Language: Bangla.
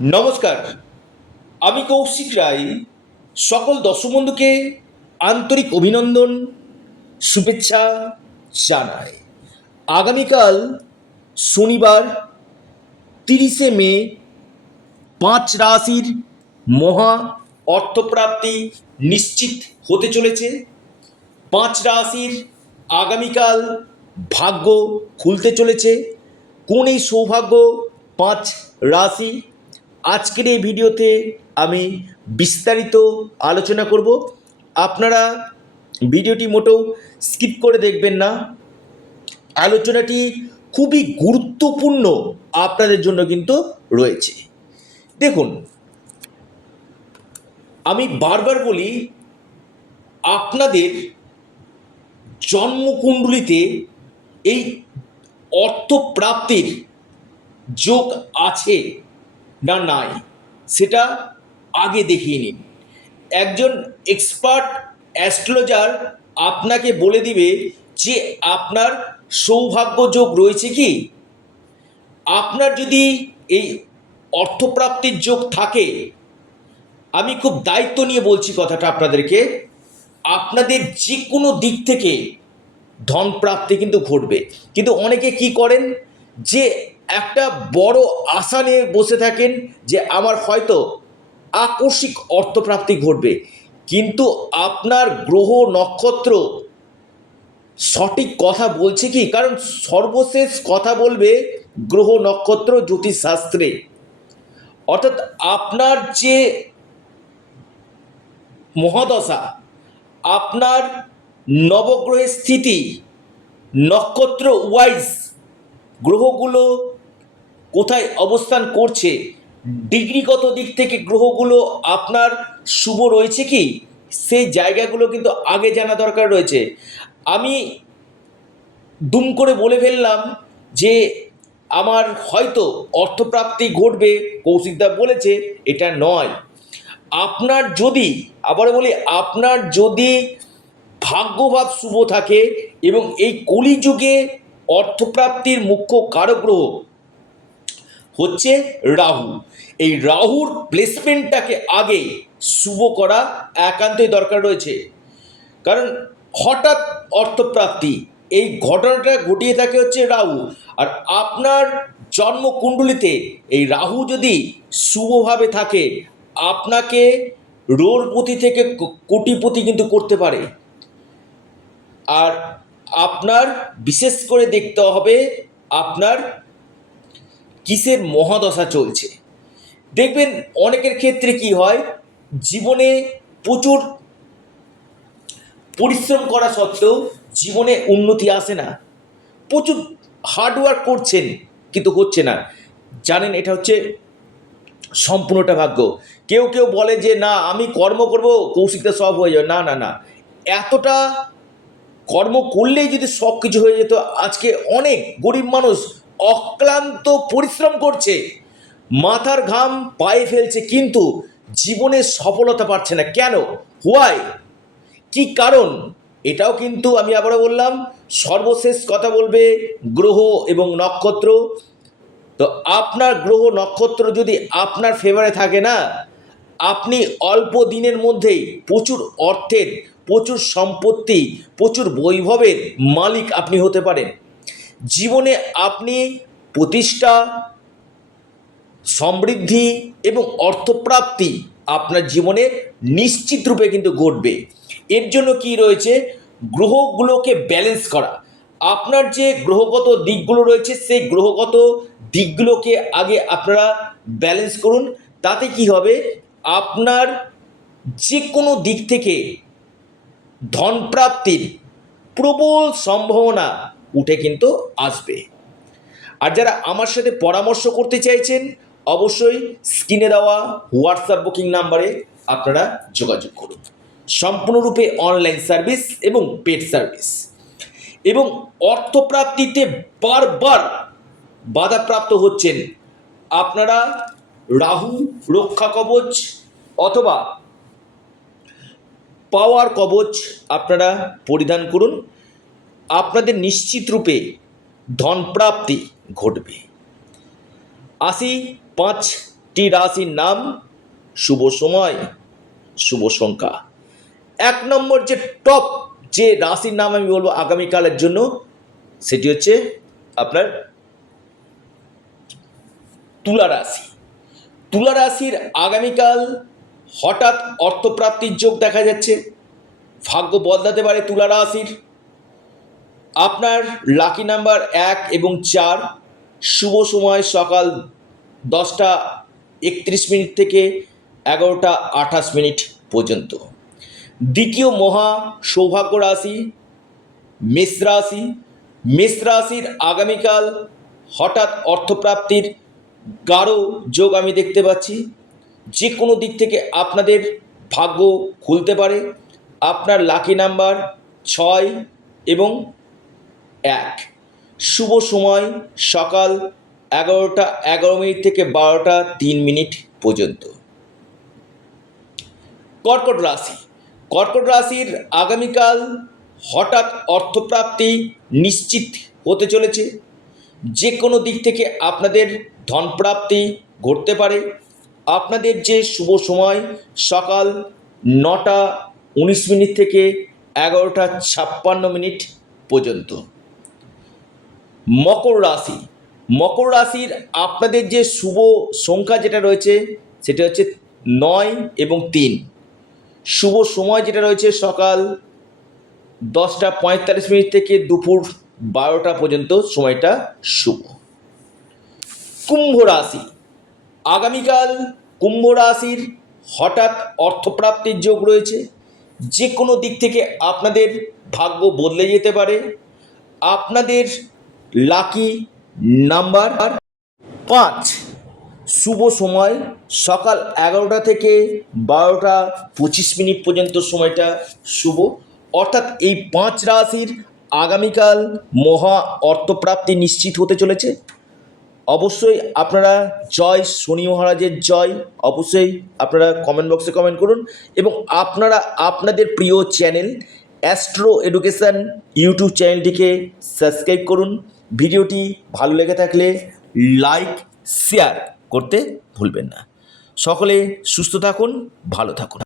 নমস্কার, আমি কৌশিক রায়। সকল দর্শক বন্ধুকে আন্তরিক অভিনন্দন, শুভেচ্ছা জানাই। আগামীকাল শনিবার 30শে মে 5 রাশির মহা অর্থপ্রাপ্তি নিশ্চিত হতে চলেছে। 5 রাশির আগামীকাল ভাগ্য খুলতে চলেছে। কোন এই সৌভাগ্য 5 রাশি, আজকের এই ভিডিওতে আমি বিস্তারিত আলোচনা করব। আপনারা ভিডিওটি মোটেও স্কিপ করে দেখবেন না। আলোচনাটি খুবই গুরুত্বপূর্ণ আপনাদের জন্য কিন্তু রয়েছে। দেখুন, আমি বারবার বলি, আপনাদের জন্মকুণ্ডলিতে এই অর্থপ্রাপ্তির যোগ আছে না নাই সেটা আগে দেখিয়ে নিন। একজন এক্সপার্ট অ্যাস্ট্রোলজার আপনাকে বলে দিবে যে আপনার সৌভাগ্য যোগ রয়েছে কি। আপনার যদি এই অর্থপ্রাপ্তির যোগ থাকে, আমি খুব দায়িত্ব নিয়ে বলছি কথাটা আপনাদেরকে, আপনাদের যে কোনো দিক থেকে ধন প্রাপ্তি কিন্তু ঘটবে। কিন্তু অনেকে কি করেন, যে একটা বড় আশা নিয়ে বসে থাকেন যে আমার হয়তো আকস্মিক অর্থপ্রাপ্তি ঘটবে, কিন্তু আপনার গ্রহ নক্ষত্র সঠিক কথা বলছে কি? কারণ সর্বশেষ কথা বলবে গ্রহ নক্ষত্র জ্যোতিষশাস্ত্রে। অর্থাৎ আপনার যে মহাদশা, আপনার নবগ্রহের স্থিতি, নক্ষত্র ওয়াইজ গ্রহগুলো কোথায় অবস্থান করছে, ডিগ্রিগত দিক থেকে গ্রহগুলো আপনার শুভ রয়েছে কি, সেই জায়গাগুলো কিন্তু আগে জানা দরকার রয়েছে। আমি দুম করে বলে ফেললাম যে আমার হয়তো অর্থপ্রাপ্তি ঘটবে, কৌশিকদা বলেছে, এটা নয়। আপনার যদি, আবারও বলি, আপনার যদি ভাগ্যভাব শুভ থাকে এবং এই কলিযুগে অর্থপ্রাপ্তির মুখ্য কারক গ্রহ হচ্ছে রাহু, এই রাহুর প্লেসমেন্টটাকে আগে শুভ করা একান্তই দরকার রয়েছে। কারণ হঠাৎ অর্থপ্রাপ্তি এই ঘটনাটা ঘটিয়ে থাকে হচ্ছে রাহু। আর আপনার জন্মকুণ্ডলিতে এই রাহু যদি শুভভাবে থাকে, আপনাকে রোড়পতি থেকে কোটিপতি কিন্তু করতে পারে। আর আপনার বিশেষ করে দেখতে হবে আপনার কিসের মহাদশা চলছে। দেখবেন অনেকের ক্ষেত্রে কি হয়, জীবনে প্রচুর পরিশ্রম করা সত্ত্বেও জীবনে উন্নতি আসে না। প্রচুর হার্ডওয়ার্ক করছেন কিন্তু হচ্ছে না। জানেন, এটা হচ্ছে সম্পূর্ণটা ভাগ্য। কেউ কেউ বলে যে না, আমি কর্ম করব, কৌশিকটা সব হয়ে যাবে। না না না, এতটা কর্ম করলেই যদি সব কিছু হয়ে যেত, আজকে অনেক গরিব মানুষ অক্লান্ত পরিশ্রম করছে, মাথার ঘাম পায়ে ফেলছে, কিন্তু জীবনে সফলতা পাচ্ছে না। কেন? হোয়াই? কি কারণ? এটাও কিন্তু আমি আবারও বললাম, সর্বশেষ কথা বলবে গ্রহ এবং নক্ষত্র। তো আপনার গ্রহ নক্ষত্র যদি আপনার ফেভারে থাকে না, আপনি অল্প দিনের মধ্যেই প্রচুর অর্থের, প্রচুর সম্পত্তি, প্রচুর বৈভবের মালিক আপনি হতে পারেন। জীবনে আপনি প্রতিষ্ঠা, সমৃদ্ধি এবং অর্থপ্রাপ্তি আপনার জীবনে নিশ্চিত রূপে কিন্তু ঘটবে। এর জন্য কি রয়েছে, গ্রহগুলোকে ব্যালেন্স করা। আপনার যে গ্রহগত দিকগুলো রয়েছে, সেই গ্রহগত দিকগুলোকে আগে আপনারা ব্যালেন্স করুন। তাতে কি হবে, আপনার যে কোনো দিক থেকে ধন প্রাপ্তির প্রবল সম্ভাবনা উঠে কিন্তু আসবে। আর যারা আমার সাথে পরামর্শ করতে চাইছেন, অবশ্যই স্ক্রিনে দেওয়া হোয়াটসঅ্যাপ বুকিং নাম্বারে আপনারা যোগাযোগ করুন। সম্পূর্ণরূপে অনলাইন সার্ভিস এবং পেড সার্ভিস। এবং অর্থপ্রাপ্তিতে বারবার বাধাপ্রাপ্ত হচ্ছেন, আপনারা রাহু রক্ষা কবচ অথবা পাওয়ার কবচ আপনারা পরিধান করুন। আপনাদের নিশ্চিত রূপে ধন প্রাপ্তি ঘটবে। আসি 5 টি রাশির নাম, শুভ সময়, শুভ সংখ্যা। 1 নম্বর যে টপ যে রাশির নাম আমি বলবো আগামীকালের জন্য, সেটি হচ্ছে আপনার তুলা রাশি। তুলা রাশির আগামীকাল হঠাৎ অর্থপ্রাপ্তির যোগ দেখা যাচ্ছে, ভাগ্য বদলাতে পারে তুলা রাশির। আপনার লাকি নাম্বার 1 এবং 4, শুভ সময় সকাল 10টা 31 মিনিট থেকে 11টা 28 মিনিট পর্যন্ত। দ্বিতীয় মহা সৌভাগ্য রাশি মেষ রাশি। মেষ রাশির আগামীকাল হঠাৎ অর্থপ্রাপ্তির গাঢ় যোগ আমি দেখতে পাচ্ছি। যে কোনো দিক থেকে আপনাদের ভাগ্য খুলতে পারে। আপনার লাকি নাম্বার 6 এবং 1, শুভ সময় সকাল 11টা 11 মিনিট থেকে 12টা 3 মিনিট পর্যন্ত। কর্কট রাশি। কর্কট রাশির আগামীকাল হঠাৎ অর্থপ্রাপ্তি নিশ্চিত হতে চলেছে। যে কোনো দিক থেকে আপনাদের ধনপ্রাপ্তি ঘটতে পারে। আপনাদের যে শুভ সময় সকাল 9টা 19 মিনিট থেকে 11টা 56 মিনিট পর্যন্ত। মকর রাশি। মকর রাশির আপনাদের যে শুভ সংখ্যা যেটা রয়েছে সেটা হচ্ছে 9 এবং 3। শুভ সময় যেটা রয়েছে সকাল 10টা 45 মিনিট থেকে দুপুর 12টা পর্যন্ত, সময়টা শুভ। কুম্ভ রাশি। আগামীকাল কুম্ভ রাশির হঠাৎ অর্থপ্রাপ্তির যোগ রয়েছে। যে কোনো দিক থেকে আপনাদের ভাগ্য বদলে যেতে পারে। আপনাদের লাকি নাম্বার 5, শুভ সময় সকাল 11টা থেকে 12টা 25 মিনিট পর্যন্ত, সময়টা শুভ। অর্থাৎ এই 5 রাশির আগামীকাল মহা অর্থপ্রাপ্তি নিশ্চিত হতে চলেছে। অবশ্যই আপনারা জয় শনি মহারাজের জয় অবশ্যই আপনারা কমেন্ট বক্সে কমেন্ট করুন, এবং আপনারা আপনাদের প্রিয় চ্যানেল অ্যাস্ট্রো এডুকেশান ইউটিউব চ্যানেলটিকে সাবস্ক্রাইব করুন। ভিডিওটি ভালো লেগে থাকলে লাইক শেয়ার করতে ভুলবেন না। সকলে সুস্থ থাকুন, ভালো থাকুন।